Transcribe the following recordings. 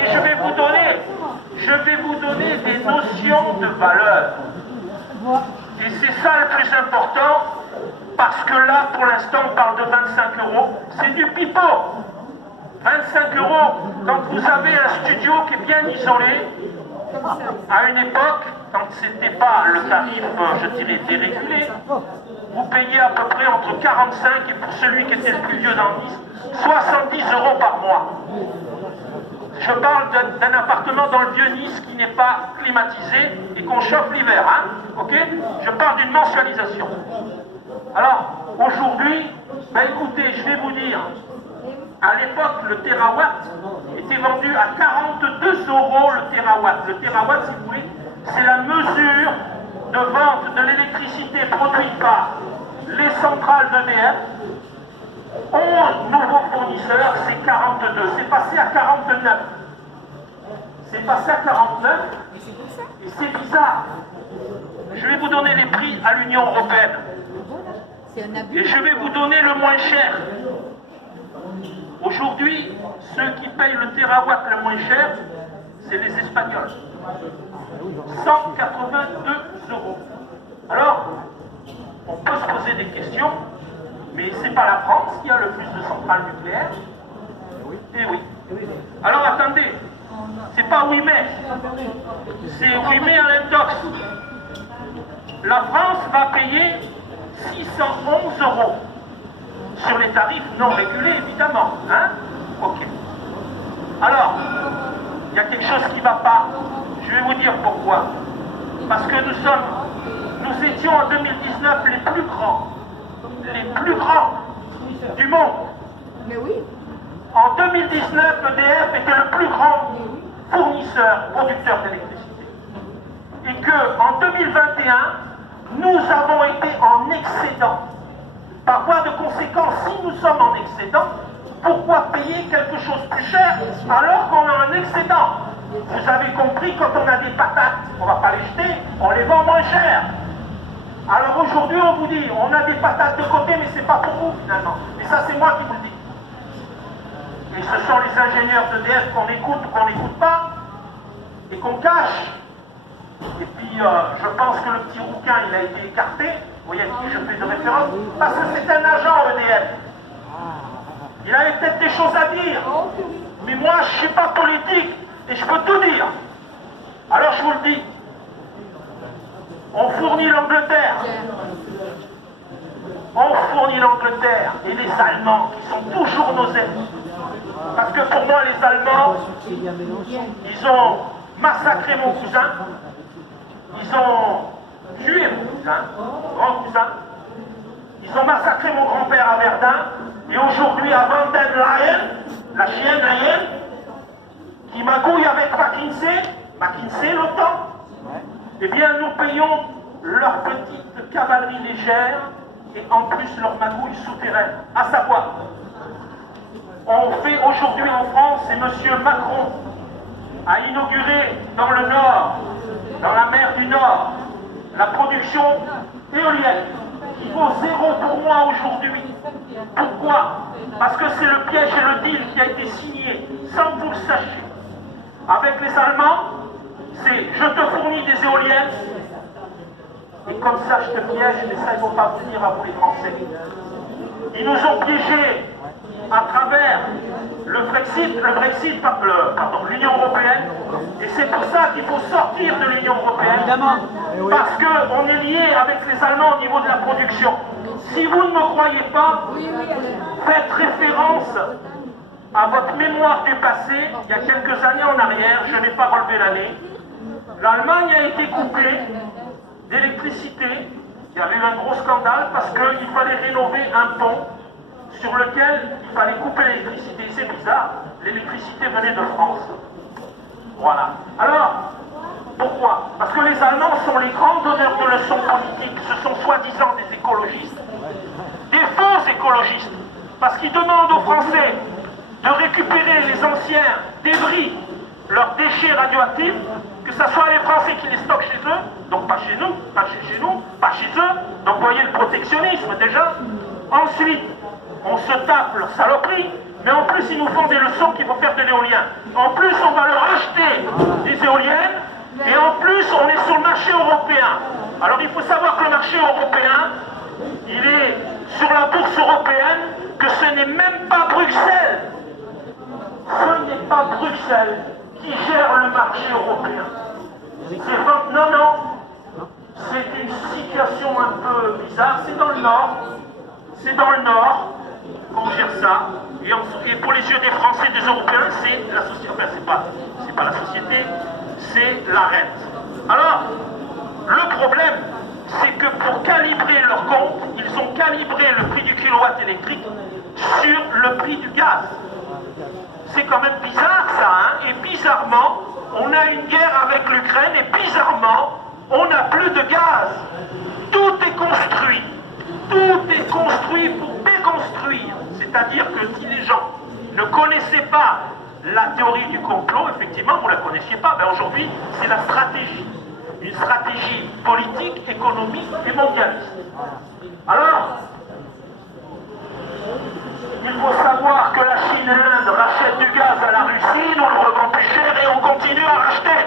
Et je vais vous donner des notions de valeur. Et c'est ça le plus important, parce que là, pour l'instant, on parle de 25 €. C'est du pipeau. 25 € quand vous avez un studio qui est bien isolé. À une époque, quand c'était pas le tarif, je dirais, dérégulé, vous payez à peu près entre 45 et pour celui qui était le plus vieux dans Nice, 70 € par mois. Je parle d'un appartement dans le vieux Nice qui n'est pas climatisé et qu'on chauffe l'hiver, hein, ok? Je parle d'une mensualisation. Alors, aujourd'hui, ben écoutez, je vais vous dire, à l'époque, le térawatt était vendu à 42 € le térawatt. Le térawatt, si vous voulez, c'est la mesure de vente de l'électricité produite par les centrales d'EDF. 11 nouveaux fournisseurs, c'est 42. C'est passé à 49. C'est passé à 49. Et c'est bizarre. Je vais vous donner les prix à l'Union européenne. Et je vais vous donner le moins cher. Aujourd'hui, ceux qui payent le térawatt le moins cher, c'est les Espagnols. 182 €. Alors, on peut se poser des questions, mais c'est pas la France qui a le plus de centrales nucléaires. Eh oui. Alors attendez, c'est pas oui mais, c'est oui mais à l'intox. La France va payer 611 € sur les tarifs non régulés, évidemment. Hein? Ok. Alors, il y a quelque chose qui ne va pas. Je vais vous dire pourquoi. Parce que nous étions en 2019 les plus grands du monde. Mais oui. En 2019, EDF était le plus grand producteur d'électricité. Et qu'en 2021, nous avons été en excédent. Par voie de conséquence, si nous sommes en excédent, pourquoi payer quelque chose plus cher alors qu'on a un excédent? Vous avez compris, quand on a des patates, on ne va pas les jeter, on les vend moins cher. Alors aujourd'hui, on vous dit, on a des patates de côté, mais c'est pas pour vous finalement. Et ça, c'est moi qui vous le dis. Et ce sont les ingénieurs d'EDF qu'on écoute ou qu'on n'écoute pas, et qu'on cache. Et puis, je pense que le petit rouquin, il a été écarté. Vous voyez à qui je fais de référence? Parce que c'est un agent EDF. Il avait peut-être des choses à dire. Mais moi, je ne suis pas politique et je peux tout dire. Alors, je vous le dis. On fournit l'Angleterre. On fournit l'Angleterre et les Allemands, qui sont toujours nos ennemis. Parce que pour moi, les Allemands, ils ont massacré mon cousin. Ils ont tué mon cousin, grand cousin. Ils ont massacré mon grand-père à Verdun. Et aujourd'hui, à Van den Leyen, la chienne Leyen, qui magouille avec McKinsey, l'OTAN, eh bien, nous payons leur petite cavalerie légère et en plus leur magouille souterraine. À savoir, on fait aujourd'hui en France, et M. Macron a inauguré dans le Nord, dans la mer du Nord, la production éolienne qui vaut 0 pour moi aujourd'hui. Pourquoi? Parce que c'est le piège et le deal qui a été signé, sans que vous le sachiez, avec les Allemands. C'est je te fournis des éoliennes et comme ça je te piège, mais ça ils ne vont pas venir à vous les Français. Ils nous ont piégés à travers l'Union européenne, et c'est pour ça qu'il faut sortir de l'Union européenne, parce qu'on est lié avec les Allemands au niveau de la production. Si vous ne me croyez pas, faites référence à votre mémoire du passé, il y a quelques années en arrière, je n'ai pas relevé l'année, l'Allemagne a été coupée d'électricité, il y avait eu un gros scandale parce qu'il fallait rénover un pont sur lequel il fallait couper l'électricité. C'est bizarre, l'électricité venait de France. Voilà. Alors, pourquoi? Parce que les Allemands sont les grands donneurs de leçons politiques, ce sont soi-disant des écologistes, des faux écologistes, parce qu'ils demandent aux Français de récupérer les anciens débris, leurs déchets radioactifs, que ce soit les Français qui les stockent chez eux, donc pas chez nous, pas chez eux, donc voyez le protectionnisme déjà. Ensuite, on se tape leur saloperie, Mais en plus, ils nous font des leçons qu'il faut faire de l'éolien. En plus, on va leur acheter des éoliennes, et en plus, on est sur le marché européen. Alors, il faut savoir que le marché européen, il est sur la bourse européenne, que ce n'est même pas Bruxelles. Ce n'est pas Bruxelles qui gère le marché européen. Non, c'est une situation un peu bizarre. C'est dans le Nord. C'est dans le Nord qu'on gère ça. Et pour les yeux des Français, des Européens, c'est la société. Enfin, c'est pas la société, c'est la rente. Alors, le problème, c'est que pour calibrer leur compte, ils ont calibré le prix du kilowatt électrique sur le prix du gaz. C'est quand même bizarre ça, hein? Et bizarrement, on a une guerre avec l'Ukraine et bizarrement, on n'a plus de gaz. Tout est construit. Tout est construit pour déconstruire. C'est-à-dire que si les gens ne connaissaient pas la théorie du complot, effectivement, vous ne la connaissiez pas, mais aujourd'hui, c'est la stratégie. Une stratégie politique, économique et mondialiste. Alors, il faut savoir que la Chine et l'Inde rachètent du gaz à la Russie, nous le revend plus cher et on continue à racheter.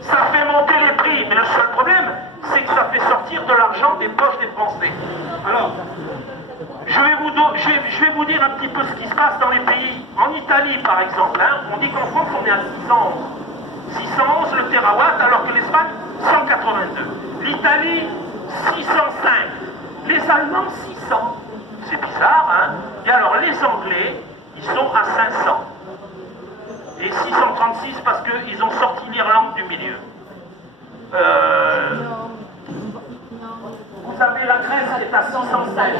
Ça fait monter les prix, mais le seul problème, c'est que ça fait sortir de l'argent des poches des Français. Alors, je vais vous dire un petit peu ce qui se passe dans les pays. En Italie, par exemple, hein, on dit qu'en France, on est à 611. 611 le terawatt, alors que l'Espagne, 182. L'Italie, 605. Les Allemands, 600. C'est bizarre, hein? Et alors, les Anglais, ils sont à 500. Et 636 parce qu'ils ont sorti l'Irlande du milieu. Vous avez la Grèce qui est à 605.